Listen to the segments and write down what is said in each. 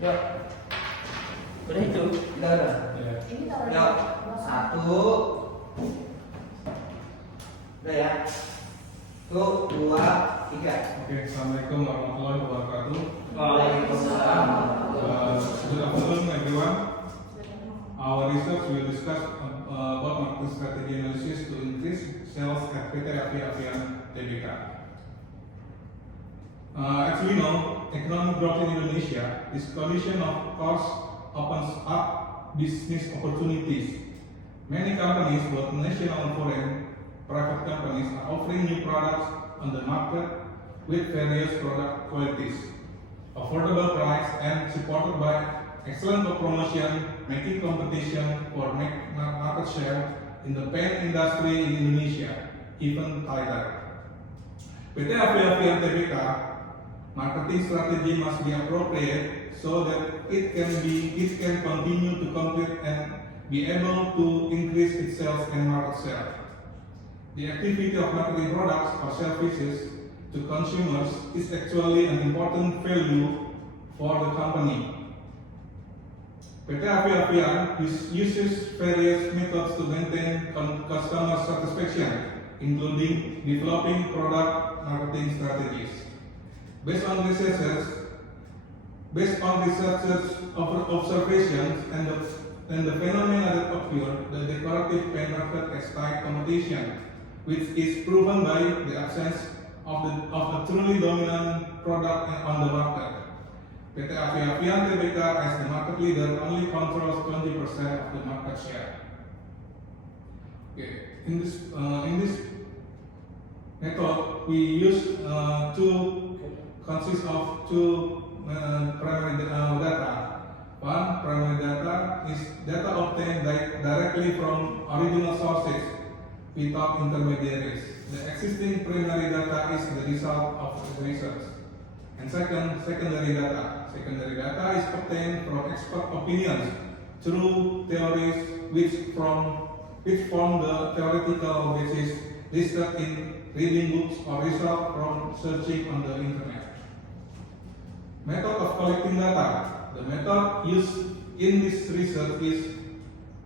Yuk. Udah itu, udah. Ya. Ini taruh di Yuk. bawah. 1. Udah ya. 1, 2, 3. Oke, assalamualaikum warahmatullahi wabarakatuh. Waalaikumsalam. Good afternoon, everyone. Our research will discuss about market strategy analysis to increase sales at PT Avian Tbk. As we know, economic growth in Indonesia, this condition of course opens up business opportunities. Many companies, both national and foreign, private companies, are offering new products on the market with various product qualities, affordable price, and supported by excellent promotion, making competition for market share in the pen industry in Indonesia even tighter. PT Avian Tbk marketing strategy must be appropriate so that it can continue to compete and be able to increase its sales and market share. The activity of marketing products or services to consumers is actually an important value for the company. PT Avian uses various methods to maintain customer satisfaction, including developing product marketing strategies. Based on researchers' observations and the phenomena that occur, the decorative paint market has tight competition, which is proven by the absence of a truly dominant product on the market. PT Avian Tbk as the market leader only controls 20% of the market share. Okay. In this method, we use consists of two primary data. One primary data is data obtained directly from original sources without intermediaries. The existing primary data is the result of research. And secondary data. Secondary data is obtained from expert opinions through theories which form the theoretical basis listed in reading books or result from searching on the internet. Method of collecting data. The method used in this research is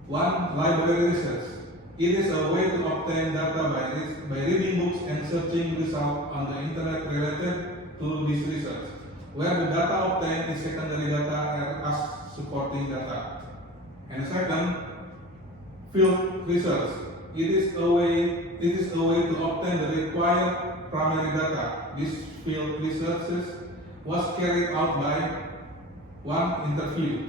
1. Library research. It is a way to obtain data by reading books and searching results on the internet related to this research, where the data obtained is secondary data as supporting data. And second, field research. It is a way to obtain the required primary data. This field research was carried out by 1. Interview,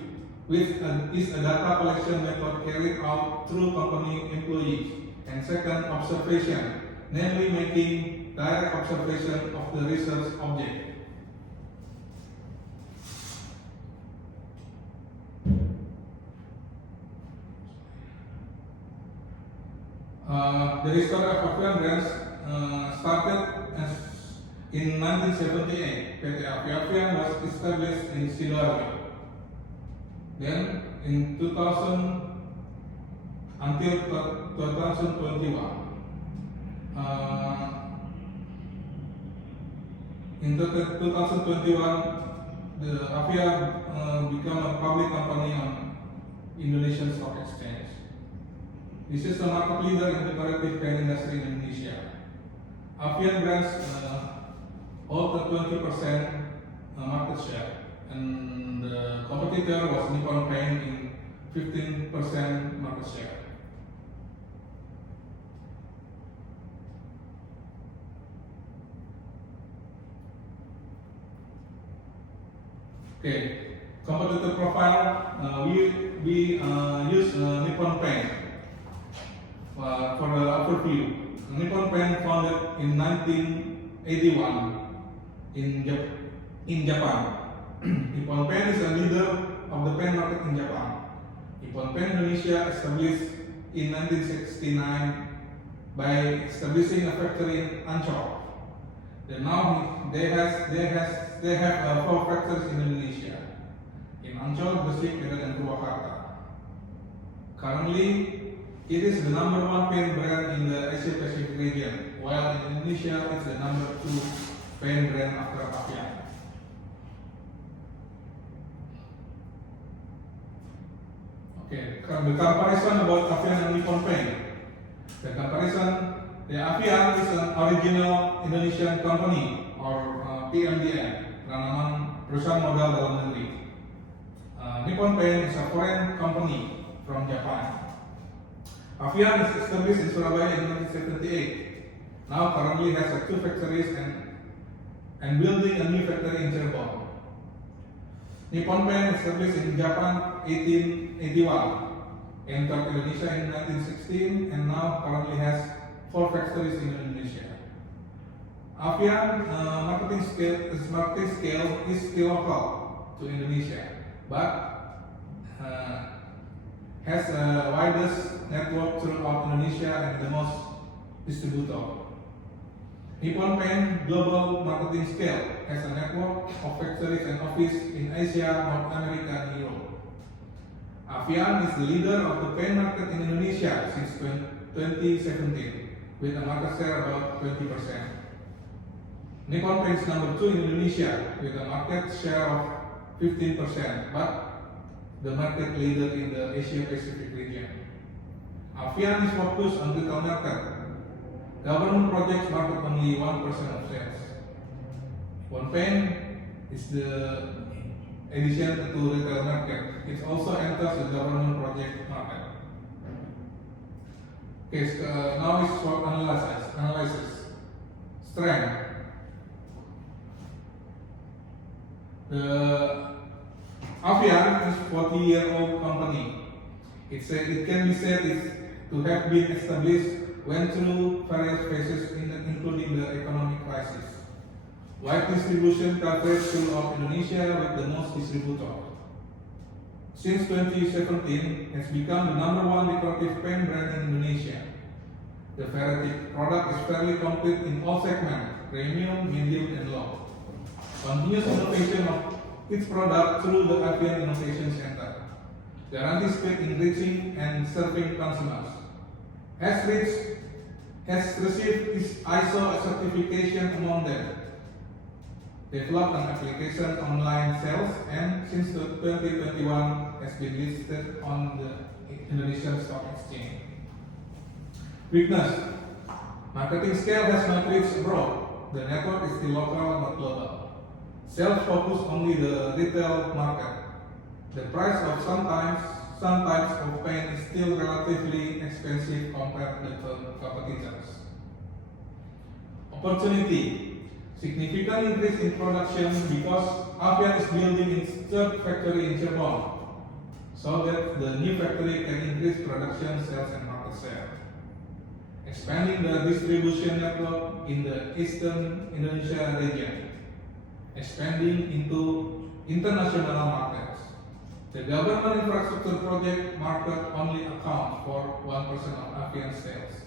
which is a data collection method carried out through company employees, and second, observation, namely making direct observation of the research object. The history of Avian brands started in 1978. PT Avian was established in Sidoarjo. Then in 2000 until 2021. In 2021, the Avian became a public company on Indonesian Stock Exchange. This is the market leader in the decorative paint industry in Indonesia. Avian brands hold a 20% market share, and the competitor was Nippon Paint in 15% market share. Okay, competitor profile. We use Nippon Paint for the overview. Nippon Paint founded in 1981 in Japan. Nippon Paint is a leader of the pen market in Japan. Nippon Paint Indonesia established in 1969 by establishing a factory in Ancol. Then now they have 4 factories in Indonesia, in Ancol, Gresik, Medan, and Purwakarta. Currently, it is the number 1 pen brand in the Asia Pacific region, while in Indonesia it's the number 2 pen brand after Avian. Okay, the comparison about Avian and Nippon Paint. The comparison, the Avian is an original Indonesian company or PMDN, penanaman perusahaan modal dalam negeri. Nippon Paint is a foreign company from Japan. Avian is established in Surabaya in 1978. Now currently has 2 factories and building a new factory in Cirebon. Nippon Paint established in Japan 1881, entered Indonesia in 1916, and now currently has 4 factories in Indonesia. Avian marketing scale is still local to Indonesia, but has the widest network throughout Indonesia and the most distributor. Nippon Paint Global Marketing Scale has a network of factories and offices in Asia, North America, and Europe. Avian is the leader of the paint market in Indonesia since 2017, with a market share about 20%. Nippon Paint is number 2 in Indonesia with a market share of 15%, but the market leader in the Asia Pacific region. Avian is focused on retail market. Government projects market only 1% of sales. Nippon Paint is the addition to retail market. It also enters the government project market. Okay, so now is for analysis. Strength. The Avian is 40-year-old company. It can be said to have been established went through various phases including the economic crisis. Wide distribution coverage throughout Indonesia with the most distributors. Since 2017, has become the number 1 decorative paint brand in Indonesia. The variety product is fairly complete in all segments, premium, medium, and low. Continuous innovation of its product through the Avian Innovation Center. Guarantee speed in reaching and serving consumers. Has received its ISO certification among them. Developed an application online sales and since 2021 has been listed on the Indonesian Stock Exchange. Weakness. Marketing scale has not reached abroad. The network is still local not global. Sales focus only the retail market. The price of some types of paint is still relatively expensive compared with competitors. Opportunity. Significant increase in production because Avian is building its 3rd factory in Cirebon, so that the new factory can increase production, sales, and market share. Expanding the distribution network in the Eastern Indonesia region. Expanding into international markets. The government infrastructure project market only accounts for 1% of Avian sales.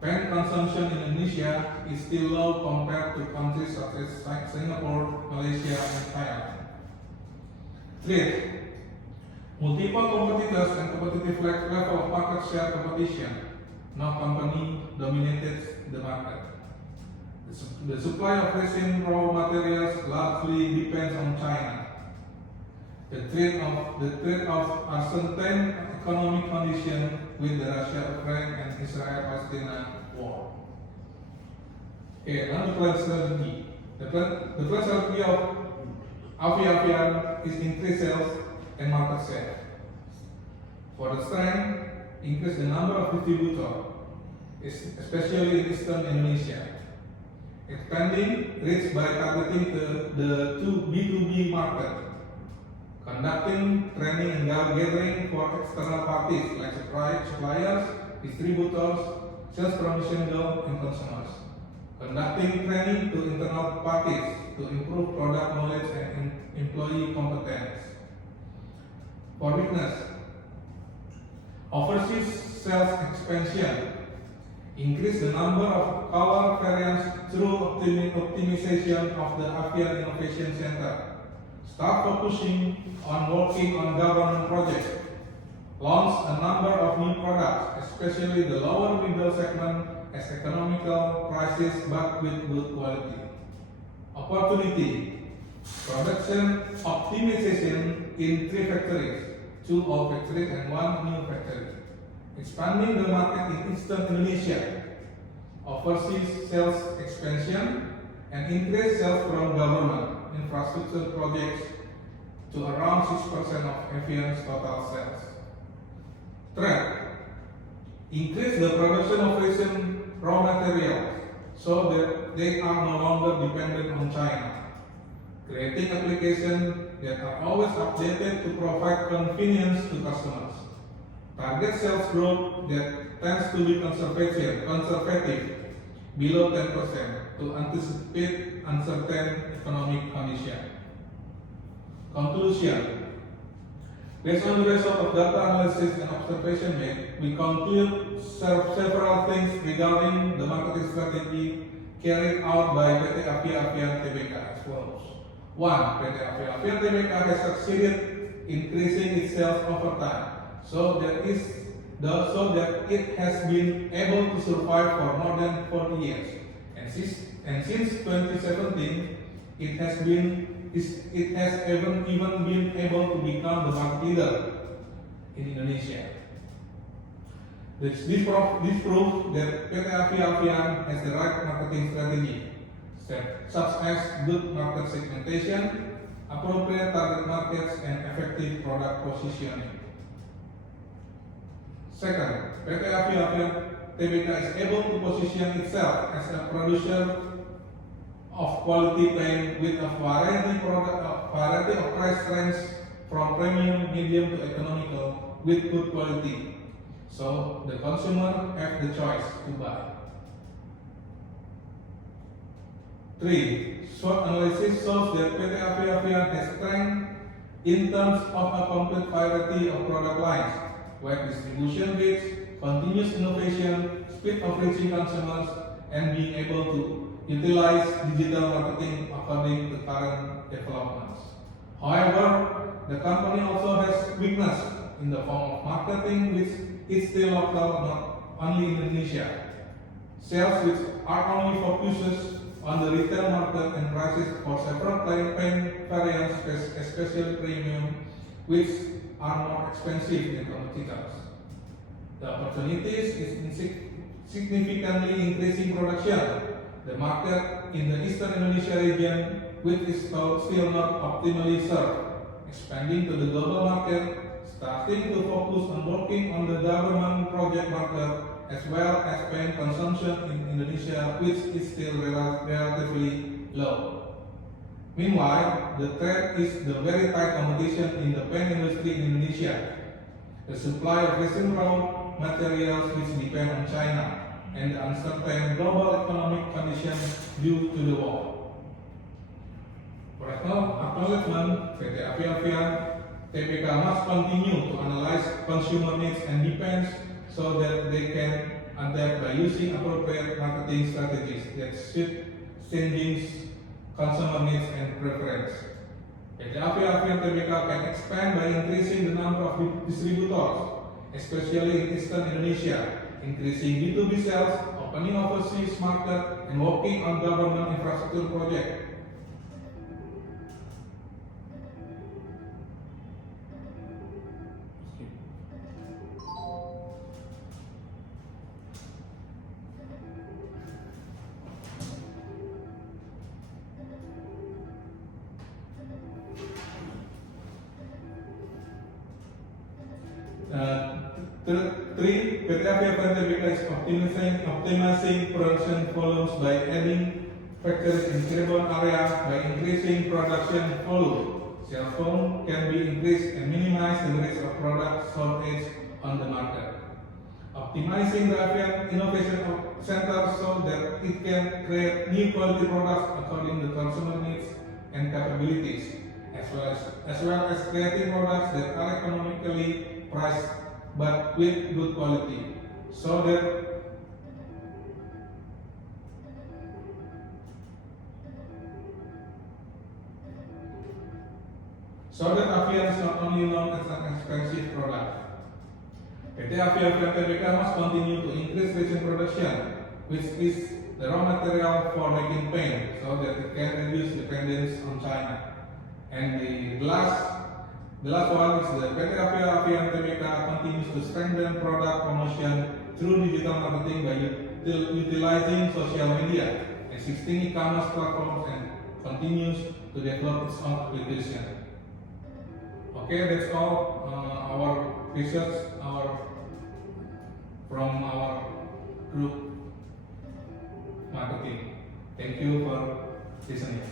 Paint consumption in Indonesia is still low compared to countries such as Singapore, Malaysia, and Thailand. Threat. Multiple competitors and competitive level of market share competition. No company dominates the market. The supply of resin raw materials largely depends on China. The threat of uncertain economic condition with the Russia-Ukraine and Israel-Palestina war. Okay, now the plan strategy. The plan strategy of Avian is increase sales and market share. For the strength, increase the number of distributors, especially in Eastern Indonesia. Expanding reach by targeting the B2B market. Conducting training and gathering for external parties like suppliers, distributors, sales promotion girls, and consumers. Conducting training to internal parties to improve product knowledge and employee competence. For weakness, overseas sales expansion. Increase the number of color variants through optimization of the Avian Innovation Center. Start focusing on working on government projects. Launch a number of new products, especially the lower middle segment as economical prices but with good quality. Opportunity. Production optimization in 3 factories. 2 old factories and 1 new factory. Expanding the market in Eastern Indonesia, overseas sales expansion, and increased sales from government infrastructure projects to around 6% of Avian's total sales. Third, increase the production of Asian raw materials so that they are no longer dependent on China, creating applications that are always updated to provide convenience to customers. Target sales growth that tends to be conservative, below 10% to anticipate uncertain economic conditions. Conclusion. Based on the result of data analysis and observation made, we conclude several things regarding the marketing strategy carried out by PT Avia Avian Tbk as follows. 1. PT Avia Avian Tbk has succeeded increasing its sales over time, so that it has been able to survive for more than 40 years. And since 2017, it has even been able to become the market leader in Indonesia. This proves that PT Avia Avian has the right marketing strategy, such as good market segmentation, appropriate target markets, and effective product positioning. Second, PT Avia Avian Tbk is able to position itself as a producer of quality paint with a variety of price range from premium, medium to economical with good quality, so the consumer have the choice to buy. 3. SWOT analysis shows that PT Avia Avian has strength in terms of a complete variety of product lines, wide distribution reach, continuous innovation, speed of reaching consumers, and being able to utilize digital marketing according to current developments. However, the company also has weakness in the form of marketing, which is still local, not only in Indonesia. Sales which are only focuses on the retail market and prices for several paint variants, especially premium, which are more expensive than competitors. The opportunities is in significantly increasing production. The market in the Eastern Indonesia region, which is still not optimally served, expanding to the global market, starting to focus on working on the government project market, as well as paint consumption in Indonesia, which is still relatively low. Meanwhile, the threat is the very tight competition in the paint industry in Indonesia, the supply of resin raw materials which depend on China, and the uncertain global economic conditions due to the war. For acknowledgement, PT Avia Avian Tbk must continue to analyze consumer needs and demands so that they can adapt by using appropriate marketing strategies that suit changing consumer needs and preference. PT Avia Avian Tbk can expand by increasing the number of distributors, especially in Eastern Indonesia, increasing B2B sales, opening overseas market, and working on government infrastructure projects. Three, PT Avia Avian Tbk is optimizing production volumes by adding factories in Cirebon area by increasing production volume. Sales volume can be increased and minimize the risk of product shortage on the market. Optimizing the Avian Innovation Center so that it can create new quality products according to consumer needs and capabilities, as well as creating products that are economically priced but with good quality, so that Avian is not only known as an expensive product. PT Avia Avian Tbk must continue to increase resin production, which is the raw material for making paint, so that it can reduce dependence on China. And the last, The last one is the PT Avian Tbk continues to strengthen product promotion through digital marketing by utilizing social media, existing e-commerce platforms, and continues to develop its own application. Okay, that's all our research from our group marketing. Thank you for listening.